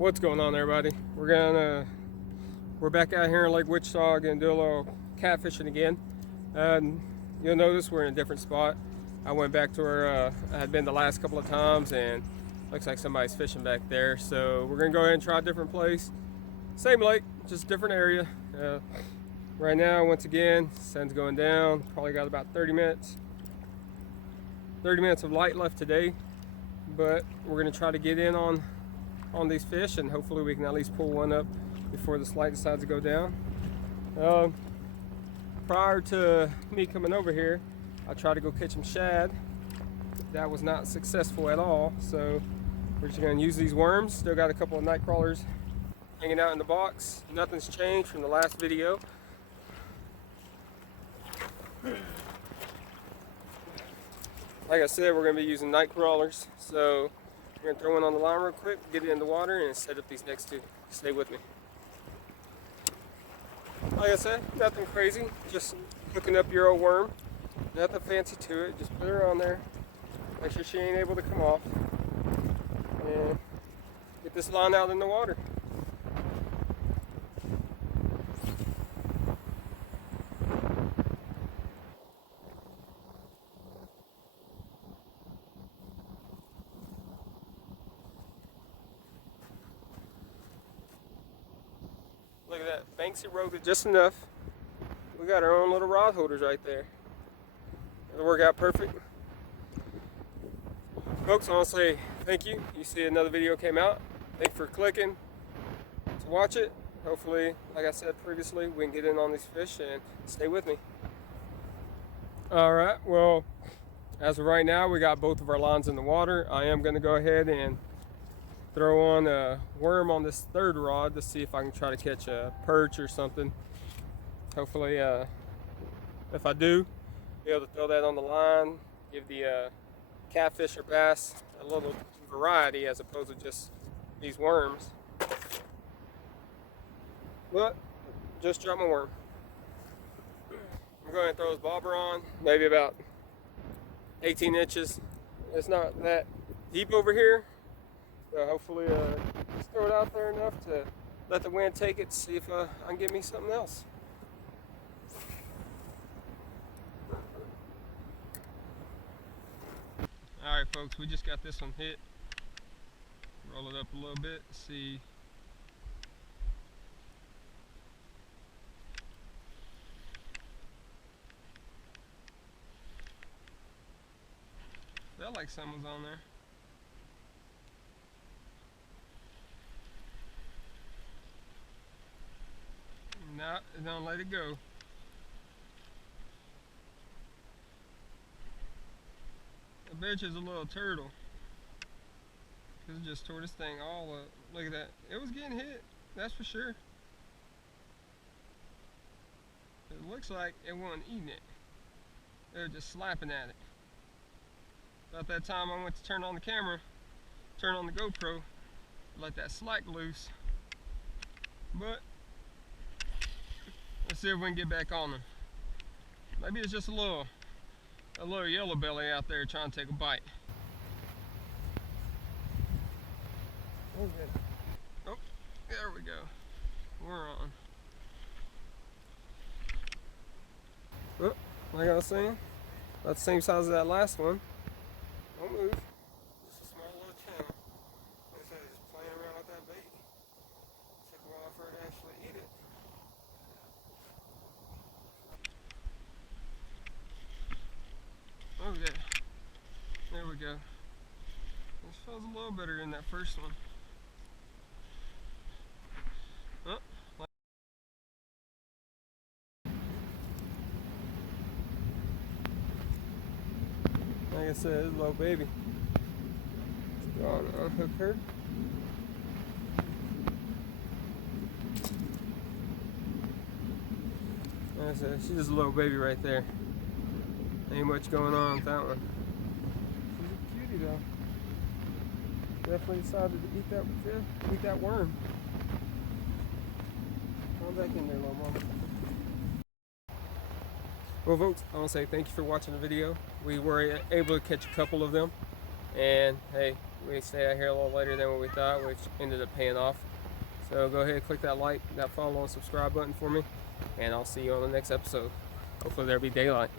What's going on, everybody? We're back out here in Lake Wichita, gonna do a little catfishing again. You'll notice we're in a different spot. I went back to where I had been the last couple of times, and looks like somebody's fishing back there. So we're gonna go ahead and try a different place. Same lake, just different area. Right now, once again, sun's going down. Probably got about 30 minutes. 30 minutes of light left today, but we're gonna try to get in on these fish, and hopefully we can at least pull one up before this light decides to go down. Prior to me coming over here, I tried to go catch some shad. That was not successful at all, so we're just gonna use these worms. Still got a couple of night crawlers hanging out in the box. Nothing's changed from the last video. Like I said, we're gonna be using night crawlers, so we're gonna throw one on the line real quick, get it in the water, and set up these next two. Stay with me. Like I said, nothing crazy, just hooking up your old worm. Nothing fancy to it, just put her on there. Make sure she ain't able to come off. And get this line out in the water. Look at that, banks eroded just enough. We got our own little rod holders right there. It'll work out perfect. Folks, I want to say thank you. You see another video came out. Thank you for clicking to watch it. Hopefully, like I said previously, we can get in on these fish, and stay with me. Alright, well, as of right now, we got both of our lines in the water. I am going to go ahead and throw on a worm on this third rod to see if I can try to catch a perch or something. Hopefully, if I do, be able to throw that on the line, give the catfish or bass a little variety as opposed to just these worms. But just dropped my worm. I'm going to throw this bobber on, maybe about 18 inches. It's not that deep over here. So hopefully just throw it out there enough to let the wind take it, see if I can get me something else. Alright folks, we just got this one hit. Roll it up a little bit, see. Felt like something was on there. No, don't let it go. I bet you it's a little turtle. Cause it just tore this thing all up. Look at that. It was getting hit, that's for sure. It looks like it wasn't eating it. They were just slapping at it. About that time I went to turn on the camera, turn on the GoPro, let that slack loose. But let's see if we can get back on them. Maybe it's just a little yellow belly out there trying to take a bite. Okay. Oh, there we go. We're on. Oh, like I was saying, about the same size as that last one. Don't move. Just a small little channel. Like I said, just playing around with that bait. Took a while for it to actually eat it. Okay, there we go. This feels a little better than that first one. Oh, like I said, it's a little baby. Let's go on and unhook her. Like I said, she's just a little baby right there. Ain't much going on with that one. She's a cutie though. Definitely decided to eat that worm. Come back in there, little mama. Well folks, I want to say thank you for watching the video. We were able to catch a couple of them. And hey, We stayed out here a little later than what we thought, which ended up paying off. So go ahead, click that like, that follow, and subscribe button for me, and I'll see you on the next episode. Hopefully there'll be daylight.